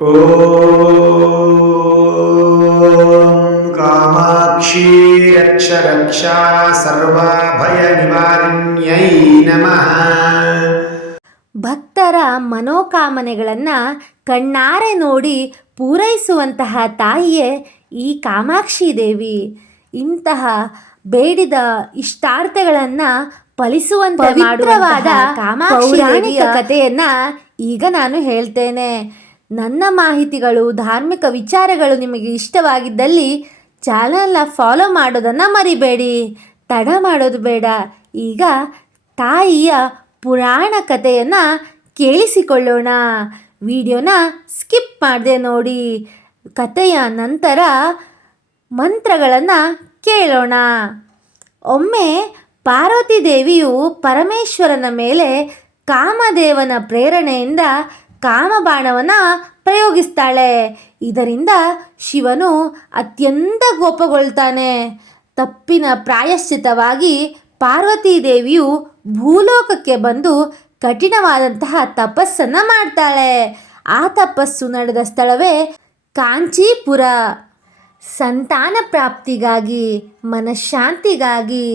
ಓಂ ಕಾಮಾಕ್ಷಿ ರಕ್ಷ ರಕ್ಷಾ ಸರ್ವಭಯ ನಿವಾರಿಣ್ಯೈ ನಮಃ. ಭಕ್ತರ ಮನೋಕಾಮನೆಗಳನ್ನು ಕಣ್ಣಾರೆ ನೋಡಿ ಪೂರೈಸುವಂತಹ ತಾಯಿಯೇ ಈ ಕಾಮಾಕ್ಷಿ ದೇವಿ. ಇಂತಹ ಬೇಡಿದ ಇಷ್ಟಾರ್ಥಗಳನ್ನು ಫಲಿಸುವಂತೆ ಮಾಡುವಂತಹ ಕಾಮಾಕ್ಷಿ ದೇವಿಯ ಕಥೆಯನ್ನ ಈಗ ನಾನು ಹೇಳ್ತೇನೆ. ನನ್ನ ಮಾಹಿತಿಗಳು, ಧಾರ್ಮಿಕ ವಿಚಾರಗಳು ನಿಮಗೆ ಇಷ್ಟವಾಗಿದ್ದಲ್ಲಿ ಚಾನಲ್ನ ಫಾಲೋ ಮಾಡೋದನ್ನು ಮರಿಬೇಡಿ. ತಡ ಮಾಡೋದು ಬೇಡ. ಈಗ ತಾಯಿಯ ಪುರಾಣ ಕಥೆಯನ್ನು ಕೇಳಿಸಿಕೊಳ್ಳೋಣ. ವಿಡಿಯೋನ ಸ್ಕಿಪ್ ಮಾಡದೆ ನೋಡಿ. ಕಥೆಯ ನಂತರ ಮಂತ್ರಗಳನ್ನು ಕೇಳೋಣ. ಒಮ್ಮೆ ಪಾರ್ವತಿ ದೇವಿಯು ಪರಮೇಶ್ವರನ ಮೇಲೆ ಕಾಮದೇವನ ಪ್ರೇರಣೆಯಿಂದ ಕಾಮಬಾಣವನ್ನು ಪ್ರಯೋಗಿಸ್ತಾಳೆ. ಇದರಿಂದ ಶಿವನು ಅತ್ಯಂತ ಕೋಪಗೊಳ್ತಾನೆ. ತಪ್ಪಿನ ಪ್ರಾಯಶ್ಚಿತ್ತವಾಗಿ ಪಾರ್ವತಿ ದೇವಿಯು ಭೂಲೋಕಕ್ಕೆ ಬಂದು ಕಠಿಣವಾದಂತಹ ತಪಸ್ಸನ್ನು ಮಾಡ್ತಾಳೆ. ಆ ತಪಸ್ಸು ನಡೆದ ಸ್ಥಳವೇ ಕಾಂಚೀಪುರ. ಸಂತಾನ ಪ್ರಾಪ್ತಿಗಾಗಿ, ಮನಃಶಾಂತಿಗಾಗಿ,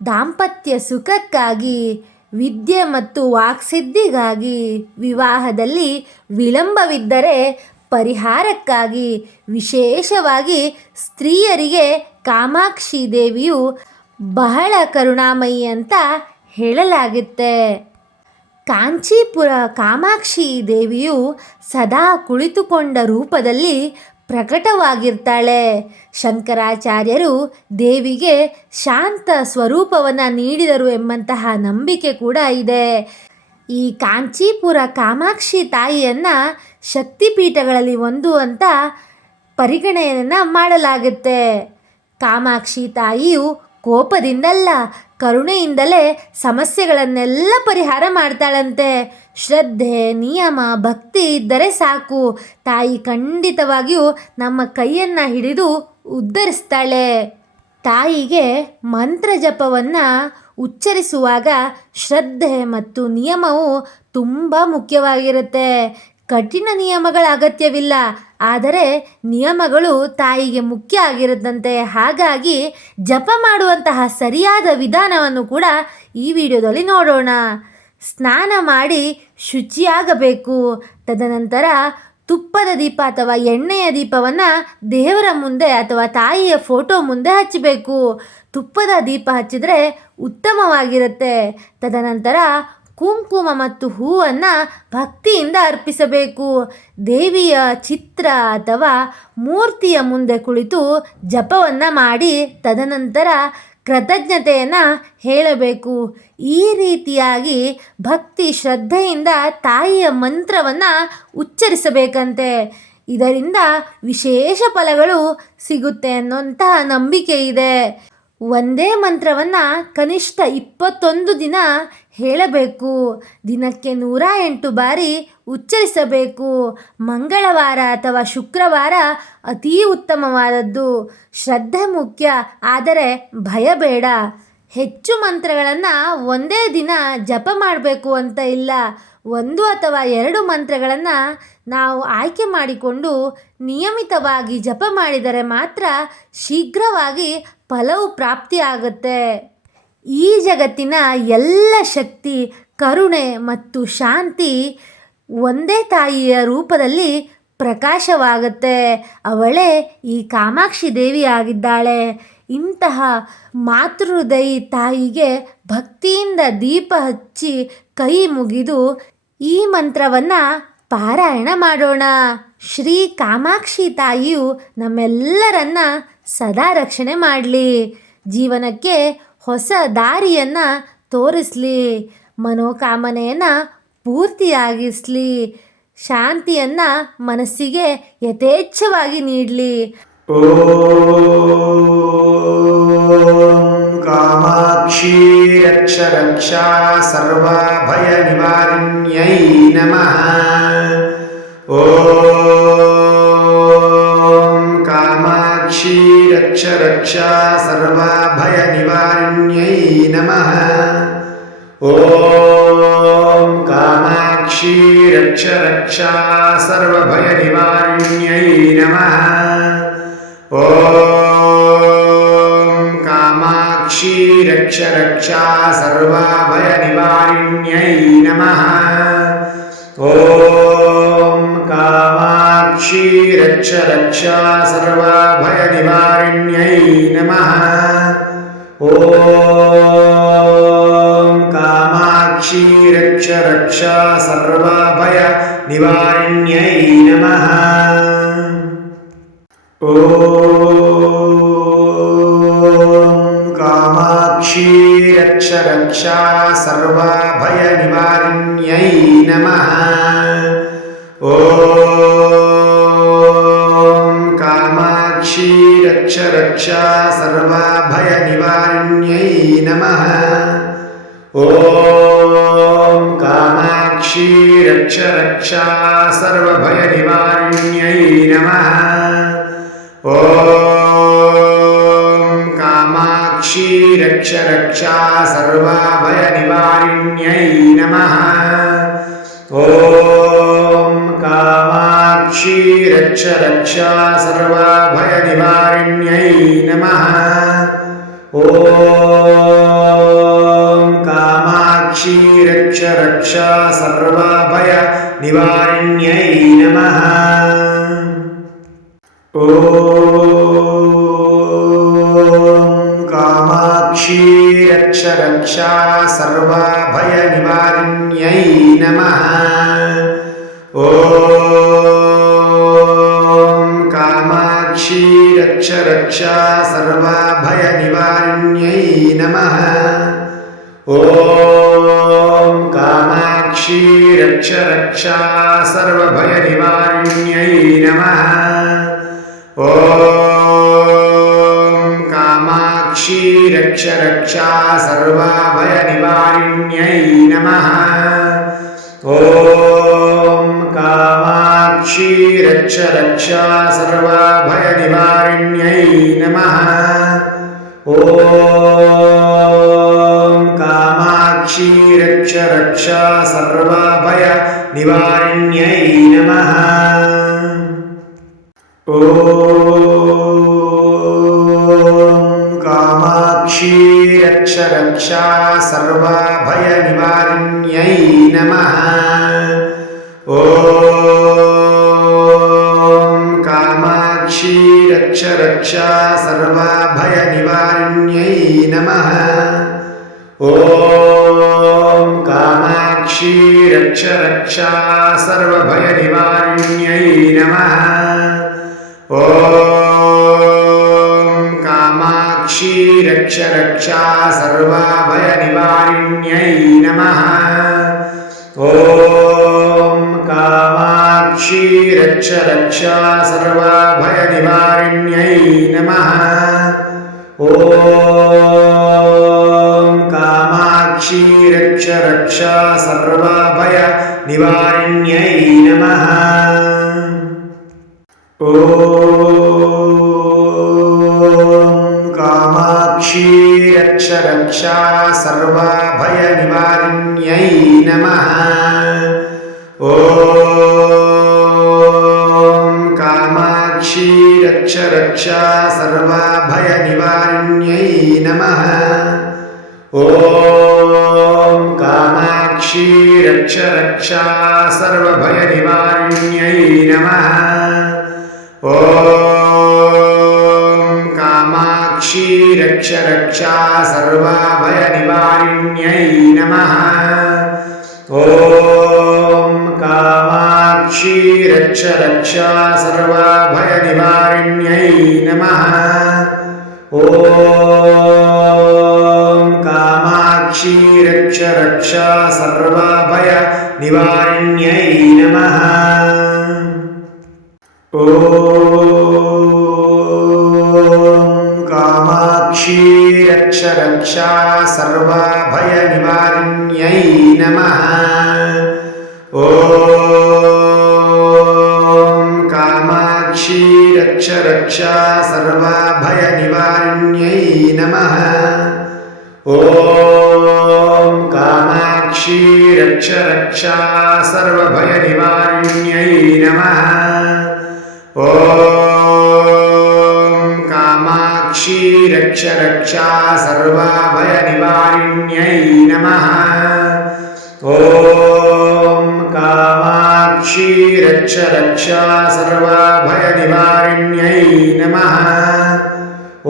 ದಾಂಪತ್ಯ ಸುಖಕ್ಕಾಗಿ, ವಿದ್ಯೆ ಮತ್ತು ವಾಕ್ಸಿದ್ಧಿಗಾಗಿ, ವಿವಾಹದಲ್ಲಿ ವಿಳಂಬವಿದ್ದರೆ ಪರಿಹಾರಕ್ಕಾಗಿ, ವಿಶೇಷವಾಗಿ ಸ್ತ್ರೀಯರಿಗೆ ಕಾಮಾಕ್ಷಿ ದೇವಿಯು ಬಹಳ ಕರುಣಾಮಯಿ ಅಂತ ಹೇಳಲಾಗುತ್ತೆ. ಕಾಂಚೀಪುರ ಕಾಮಾಕ್ಷಿ ದೇವಿಯು ಸದಾ ಕುಳಿತುಕೊಂಡ ರೂಪದಲ್ಲಿ ಪ್ರಕಟವಾಗಿರ್ತಾಳೆ. ಶಂಕರಾಚಾರ್ಯರು ದೇವಿಗೆ ಶಾಂತ ಸ್ವರೂಪವನ್ನು ನೀಡಿದರು ಎಂಬಂತಹ ನಂಬಿಕೆ ಕೂಡ ಇದೆ. ಈ ಕಾಂಚೀಪುರ ಕಾಮಾಕ್ಷಿ ತಾಯಿಯನ್ನು ಶಕ್ತಿಪೀಠಗಳಲ್ಲಿ ಒಂದು ಅಂತ ಪರಿಗಣನೆಯನ್ನು ಮಾಡಲಾಗುತ್ತೆ. ಕಾಮಾಕ್ಷಿ ತಾಯಿಯು ಕೋಪದಿಂದಲ್ಲ, ಕರುಣೆಯಿಂದಲೇ ಸಮಸ್ಯೆಗಳನ್ನೆಲ್ಲ ಪರಿಹಾರ ಮಾಡ್ತಾಳಂತೆ. ಶ್ರದ್ಧೆ, ನಿಯಮ, ಭಕ್ತಿ ಇದ್ದರೆ ಸಾಕು, ತಾಯಿ ಖಂಡಿತವಾಗಿಯೂ ನಮ್ಮ ಕೈಯನ್ನು ಹಿಡಿದು ಉದ್ಧರಿಸ್ತಾಳೆ. ತಾಯಿಗೆ ಮಂತ್ರ ಜಪವನ್ನು ಉಚ್ಚರಿಸುವಾಗ ಶ್ರದ್ಧೆ ಮತ್ತು ನಿಯಮವು ತುಂಬ ಮುಖ್ಯವಾಗಿರುತ್ತೆ. ಕಠಿಣ ನಿಯಮಗಳ ಅಗತ್ಯವಿಲ್ಲ, ಆದರೆ ನಿಯಮಗಳು ತಾಯಿಗೆ ಮುಖ್ಯ ಆಗಿರುತ್ತಂತೆ. ಹಾಗಾಗಿ ಜಪ ಮಾಡುವಂತಹ ಸರಿಯಾದ ವಿಧಾನವನ್ನು ಕೂಡ ಈ ವಿಡಿಯೋದಲ್ಲಿ ನೋಡೋಣ. ಸ್ನಾನ ಮಾಡಿ ಶುಚಿಯಾಗಬೇಕು. ತದನಂತರ ತುಪ್ಪದ ದೀಪ ಅಥವಾ ಎಣ್ಣೆಯ ದೀಪವನ್ನು ದೇವರ ಮುಂದೆ ಅಥವಾ ತಾಯಿಯ ಫೋಟೋ ಮುಂದೆ ಹಚ್ಚಬೇಕು. ತುಪ್ಪದ ದೀಪ ಹಚ್ಚಿದರೆ ಉತ್ತಮವಾಗಿರುತ್ತೆ. ತದನಂತರ ಕುಂಕುಮ ಮತ್ತು ಹೂವನ್ನು ಭಕ್ತಿಯಿಂದ ಅರ್ಪಿಸಬೇಕು. ದೇವಿಯ ಚಿತ್ರ ಅಥವಾ ಮೂರ್ತಿಯ ಮುಂದೆ ಕುಳಿತು ಜಪವನ್ನು ಮಾಡಿ ತದನಂತರ ಕೃತಜ್ಞತೆಯನ್ನು ಹೇಳಬೇಕು. ಈ ರೀತಿಯಾಗಿ ಭಕ್ತಿ ಶ್ರದ್ಧೆಯಿಂದ ತಾಯಿಯ ಮಂತ್ರವನ್ನು ಉಚ್ಚರಿಸಬೇಕಂತೆ. ಇದರಿಂದ ವಿಶೇಷ ಫಲಗಳು ಸಿಗುತ್ತೆ ಅನ್ನೋಂತಹ ನಂಬಿಕೆ ಇದೆ. ಒಂದೇ ಮಂತ್ರವನ್ನು ಕನಿಷ್ಠ 21 ದಿನ ಹೇಳಬೇಕು. ದಿನಕ್ಕೆ 108 ಬಾರಿ ಉಚ್ಚರಿಸಬೇಕು. ಮಂಗಳವಾರ ಅಥವಾ ಶುಕ್ರವಾರ ಅತೀ ಉತ್ತಮವಾದದ್ದು. ಶ್ರದ್ಧೆ ಮುಖ್ಯ, ಆದರೆ ಭಯ ಬೇಡ. ಹೆಚ್ಚು ಮಂತ್ರಗಳನ್ನು ಒಂದೇ ದಿನ ಜಪ ಮಾಡಬೇಕು ಅಂತ ಇಲ್ಲ. 1 ಅಥವಾ 2 ಮಂತ್ರಗಳನ್ನು ನಾವು ಆಯ್ಕೆ ಮಾಡಿಕೊಂಡು ನಿಯಮಿತವಾಗಿ ಜಪ ಮಾಡಿದರೆ ಮಾತ್ರ ಶೀಘ್ರವಾಗಿ ಫಲವು ಪ್ರಾಪ್ತಿಯಾಗುತ್ತೆ. ಈ ಜಗತ್ತಿನ ಎಲ್ಲ ಶಕ್ತಿ, ಕರುಣೆ ಮತ್ತು ಶಾಂತಿ ಒಂದೇ ತಾಯಿಯ ರೂಪದಲ್ಲಿ ಪ್ರಕಾಶವಾಗುತ್ತೆ. ಅವಳೇ ಈ ಕಾಮಾಕ್ಷಿ ದೇವಿಯಾಗಿದ್ದಾಳೆ. ಇಂತಹ ಮಾತೃಹೃದಯಿ ತಾಯಿಗೆ ಭಕ್ತಿಯಿಂದ ದೀಪ ಹಚ್ಚಿ ಕೈ ಮುಗಿದು ಈ ಮಂತ್ರವನ್ನು ಪಾರಾಯಣ ಮಾಡೋಣ. ಶ್ರೀ ಕಾಮಾಕ್ಷಿ ತಾಯಿಯು ನಮ್ಮೆಲ್ಲರನ್ನ ಸದಾ ರಕ್ಷಣೆ ಮಾಡಲಿ. ಜೀವನಕ್ಕೆ ಹೊಸ ದಾರಿಯನ್ನು ತೋರಿಸಲಿ. ಮನೋಕಾಮನೆಯನ್ನು ಪೂರ್ತಿಯಾಗಿಸಲಿ. ಶಾಂತಿಯನ್ನು ಮನಸ್ಸಿಗೆ ಯಥೇಚ್ಛವಾಗಿ ನೀಡಲಿ. ಓಂ ಕಾಮಾಕ್ಷಿ ರಕ್ಷ ರಕ್ಷಾ ಸರ್ವಭಯ ನಿವಾರಿಣ್ಯೈ ನಮಃ. ಓಂ ಕಾಮಾಕ್ಷಿ ರಕ್ಷ ರಕ್ಷಾ ಸರ್ವಭಯ ನಿವಾರಿಣ್ಯೈ ನಮಃ. ಓಂ ಕಾಮಾಕ್ಷಿ ರಕ್ಷ ರಕ್ಷಾ सर्वभयनिवारिण्यै नमः। ॐ कामाक्षी रक्ष रक्षा सर्वभयनिवारिण्यै नमः। ॐ कामाक्षी रक्ष रक्षा सर्वभयनिवारिण्यै नमः। ॐ कामाक्षी रक्ष रक्षा सर्वभयनिवारिण्यै नमः। ॐ कामाक्षी रक्ष रक्षा सर्वभयनिवारिण्यै नमः। ॐ कामाक्षी रक्ष रक्षा सर्वभयनिवारिण्यै नमः। ॐ कामाक्षी रक्ष रक्षा सर्वभयनिवारिण्यै नमः। ॐ कामाक्षी रक्ष रक्षा सर्वभयनिवारिण्यै नमः। ॐ कामाक्षी रक्ष रक्षा सर्वभयनिवारिण्यै नमः। ॐ कामाक्षी रक्ष रक्षा सर्वभयनिवारिण्यै नमः। ॐ कामाक्षी रक्ष रक्षा सर्वभयनिवारिण्यै नमः। ॐ कामाक्षी रक्ष रक्षा सर्वभयनिवारिण्यै नमः। ॐ कामाक्षी रक्ष रक्षा सर्वभयनिवारिण्यै नमः। ॐ कामाक्षी रक्ष रक्षा सर्वभयनिवारिण्यै नमः। ॐ कामाक्षी रक्ष रक्षा सर्वभयनिवारिण्यै नमः। ॐ कामाक्षी रक्ष रक्षा सर्वभयनिवारिण्यै नमः। ॐ कामाक्षी रक्ष रक्षा सर्वभयनिवारिण्यै नमः। ॐ कामाक्षी रक्ष रक्षा सर्वभयनिवारिण्यै नमः। ॐ कामाक्षी रक्ष रक्षा सर्वभयनिवारिण्यै नमः। ॐ कामाक्षी रक्ष रक्षा सर्वभयनिवारिण्यै नमः। ॐ कामाक्षी रक्ष रक्षा सर्वभयनिवारिण्यै नमः। ॐ कामाक्षी रक्ष रक्षा सर्वभयनिवारिण्यै नमः। ॐ कामाक्षी रक्ष रक्षा सर्वभयनिवारिण्यै नमः। ॐ कामाक्षी रक्ष रक्षा सर्वभयनिवारिण्यै नमः। ॐ कामाक्षी रक्ष रक्षा सर्वभयनिवारिण्यै नमः। ॐ कामाक्षी रक्ष रक्षा सर्वभयनिवारिण्यै नमः। ॐ कामाक्षी रक्ष रक्षा सर्वभयनिवारिण्यै नमः। ॐ कामाक्षी रक्ष रक्षा सर्वभयनिवारिण्यै नमः। ॐ कामाक्षी रक्ष रक्षा सर्वभयनिवारिण्यै नमः। ॐ कामाक्षी रक्ष रक्षा सर्वभयनिवारिण्यै नमः। ॐ कामाक्षी कामाक्षी रक्ष रक्षा सर्वभयनिवारिण्यै नमः। ॐ कामाक्षी रक्ष रक्षा सर्वभयनिवारिण्यै नमः। ॐ कामाक्षी रक्ष रक्षा सर्वभयनिवारिण्यै नमः। ॐ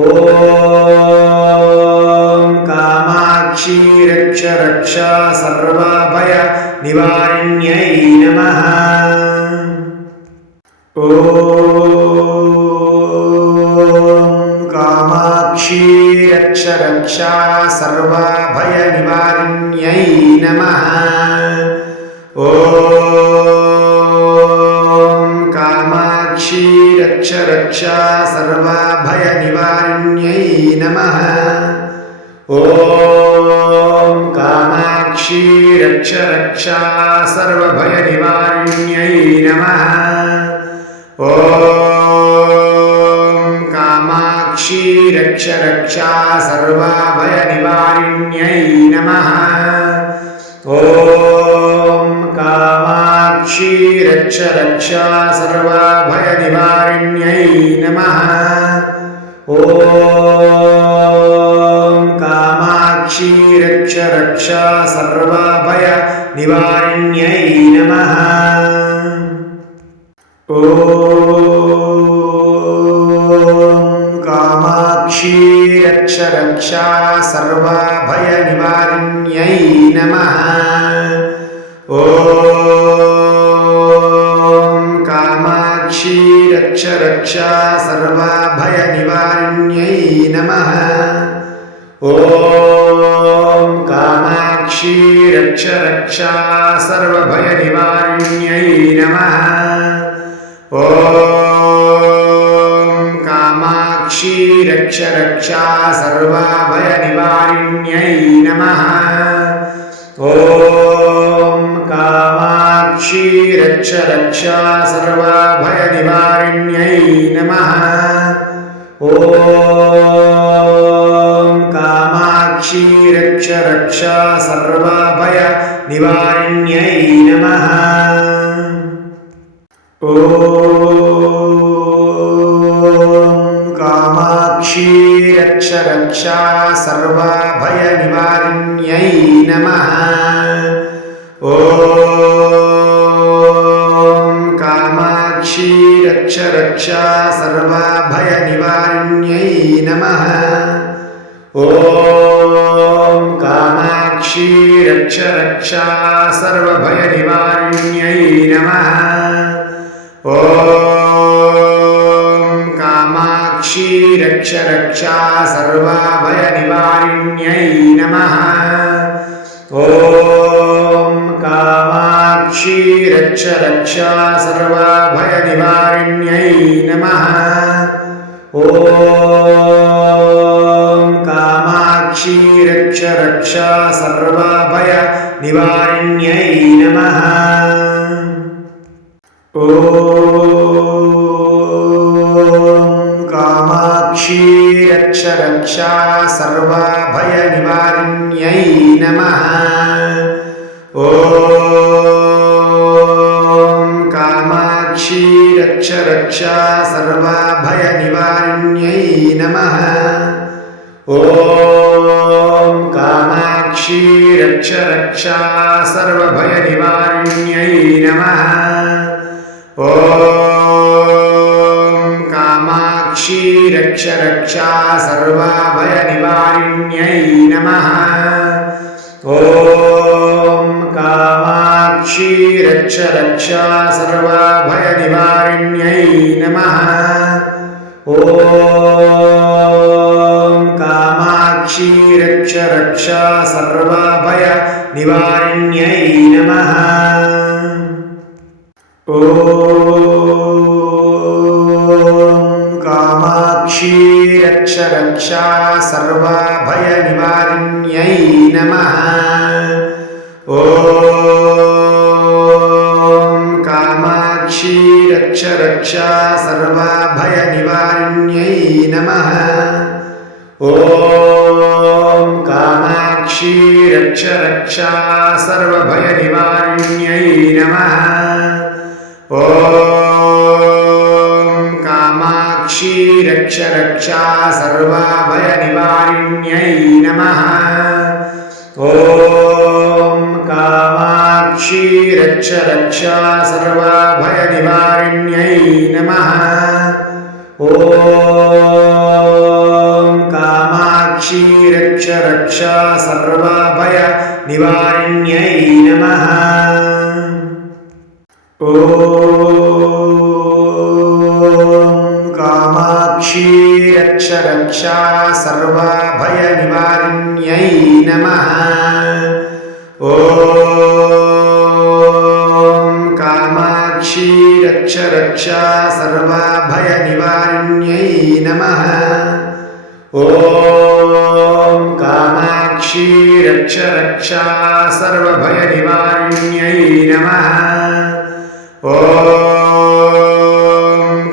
कामाक्षी रक्ष रक्षा सर्वभयनिवारिण्यै नमः। ॐ कामाक्षी रक्ष रक्षा सर्वभयनिवारिण्यै नमः। ॐ कामाक्षी रक्ष रक्षा सर्वभयनिवारिण्यै नमः। ॐ कामाक्षी रक्ष रक्षा सर्वभयनिवारिण्यै नमः। ॐ कामाक्षी रक्ष रक्षा सर्वभयनिवारिण्यै नमः। ॐ कामाक्षी रक्ष रक्षा सर्वभयनिवारिण्यै नमः। ॐ कामाक्षी रक्ष रक्षा सर्वभयनिवारिण्यै नमः। ॐ कामाक्षी रक्ष रक्षा सर्वभयनिवारिण्यै नमः। ॐ कामाक्षी रक्ष रक्षा सर्वभयनिवारिण्यै नमः। ॐ कामाक्षी रक्ष रक्षा सर्वभयनिवारिण्यै नमः। ॐ कामाक्षी रक्ष रक्षा सर्वभयनिवारिण्यै नमः। ॐ कामाक्षी रक्ष रक्षा सर्वभयनिवारिण्यै नमः। ॐ कामाक्षी रक्ष रक्षा सर्वभयनिवारिण्यै नमः। ॐ कामाक्षी रक्ष रक्षा सर्वभयनिवारिण्यै नमः। ॐ कामाक्षी रक्ष रक्षा सर्वभयनिवारिण्यै नमः। ॐ कामाक्षी रक्ष रक्षा सर्वभयनिवारिण्यै नमः। ॐ कामाक्षी रक्ष रक्षा सर्वभयनिवारिण्यै नमः। ॐ कामाक्षी रक्ष रक्षा सर्वभयनिवारिण्यै नमः। ॐ कामाक्षी रक्ष रक्षा सर्वभयनिवारिण्यै नमः। ॐ कामाक्षी रक्ष रक्षा सर्वभयनिवारिण्यै नमः। ॐ कामाक्षी रक्ष रक्षा सर्वभयनिवारिण्यै नमः। ॐ कामाक्षी रक्ष रक्षा सर्वभयनिवारिण्यै नमः। ॐ कामाक्षी रक्ष रक्षा सर्वभयनिवारिण्यै नमः। ॐ कामाक्षी रक्ष रक्षा सर्वभयनिवारिण्यै नमः। ॐ कामाक्षी रक्ष रक्षा सर्वभयनिवारिण्यै नमः। ॐ कामाक्षी रक्ष रक्षा सर्वभयनिवारिण्यै नमः। ॐ कामाक्षी रक्ष रक्षा सर्वभयनिवारिण्यै नमः। ॐ ॐ कामाक्षी रक्ष रक्षा सर्वभयनिवारिण्यै नमः। ॐ कामाक्षी रक्ष रक्षा सर्वभयनिवारिण्यै नमः। ॐ कामाक्षी रक्ष रक्षा सर्वभयनिवारिण्यै नमः। ॐ कामाक्षी रक्ष रक्षा सर्वभयनिवारिण्यै नमः। ॐ कामाक्षी रक्ष रक्षा सर्वभयनिवारिण्यै नमः। ॐ कामाक्षी रक्ष रक्षा सर्वभयनिवारिण्यै नमः। ॐ कामाक्षी रक्ष रक्षा सर्वभयनिवारिण्यै नमः। ॐ कामाक्षी रक्ष रक्षा सर्वभयनिवारिण्यै नमः। ॐ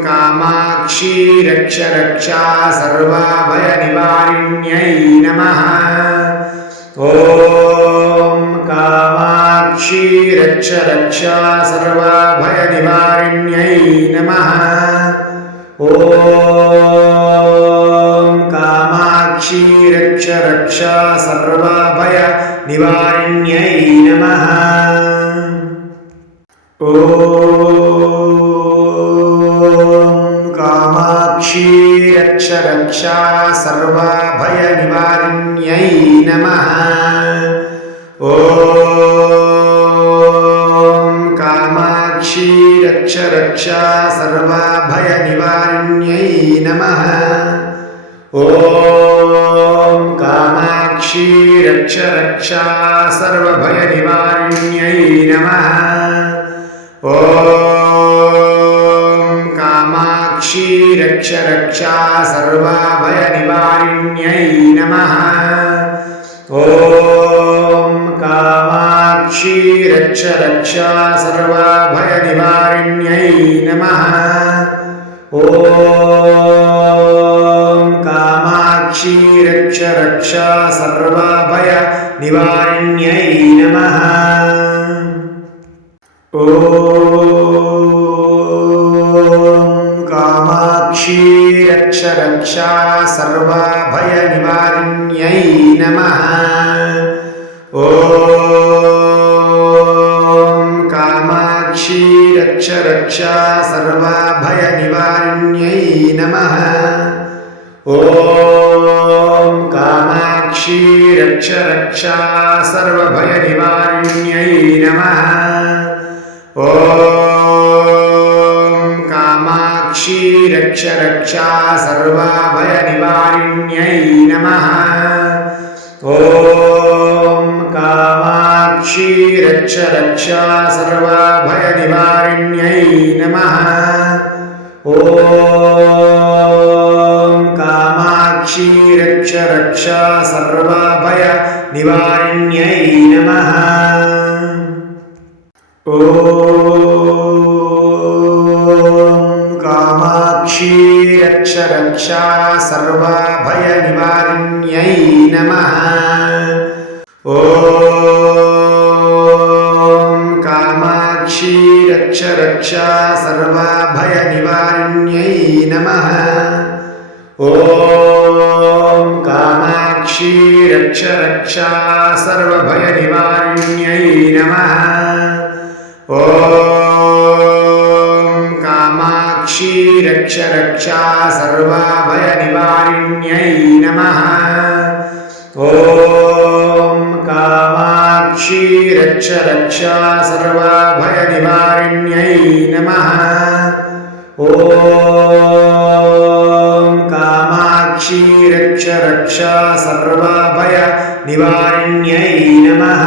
कामाक्षी रक्ष रक्षा सर्वभयनिवारिण्यै नमः। ॐ कामाक्षी रक्ष रक्षा सर्वभयनिवारिण्यै नमः। ॐ कामाक्षी रक्ष रक्षा सर्वभयनिवारिण्यै नमः। ॐ कामाक्षी रक्ष रक्षा सर्वभयनिवारिण्यै नमः। ॐ कामाक्षी रक्ष रक्षा सर्वभयनिवारिण्यै नमः। ॐ कामाक्षी रक्ष रक्षा सर्वभयनिवारिण्यै नमः। ॐ कामाक्षी रक्ष रक्षा सर्वभयनिवारिण्यै नमः। ॐ कामाक्षी रक्ष रक्षा सर्वभयनिवारिण्यै नमः। ॐ कामाक्षी रक्ष रक्षा सर्वभयनिवारिण्यै नमः। ॐ कामाक्षी रक्ष रक्षा सर्वभयनिवारिण्यै नमः। ॐ कामाक्षी रक्ष रक्षा सर्वभयनिवारिण्यै नमः। ॐ कामाक्षी रक्ष रक्षा सर्वभयनिवारिण्यै नमः। ॐ कामाक्षी रक्ष रक्षा सर्वभयनिवारिण्यै नमः। ॐ कामाक्षी रक्ष रक्षा सर्वभयनिवारिण्यै नमः। ॐ कामाक्षी रक्ष रक्षा सर्वभयनिवारिण्यै नमः। ॐ कामाक्षी रक्ष रक्षा सर्वभयनिवारिण्यै नमः। ॐ कामाक्षी रक्ष रक्षा सर्वभयनिवारिण्यै नमः। ॐ कामाक्षी रक्ष रक्षा सर्वभयनिवारिण्यै नमः। ॐ कामाक्षी रक्ष रक्षा सर्वभयनिवारिण्यै नमः। ॐ कामाक्षी रक्ष रक्षा सर्वभयनिवारिण्यै नमः। ॐ कामाक्षी रक्ष रक्षा सर्वभयनिवारिण्यै नमः। ॐ कामाक्षी रक्ष रक्षा सर्वभयनिवारिण्यै नमः। ॐ कामाक्षी रक्ष रक्षा सर्वभयनिवारिण्यै नमः। ॐ कामाक्षी रक्ष रक्षा सर्वभयनिवारिण्यै नमः। ॐ कामाक्षी रक्ष रक्षा सर्वभयनिवारिण्यै नमः।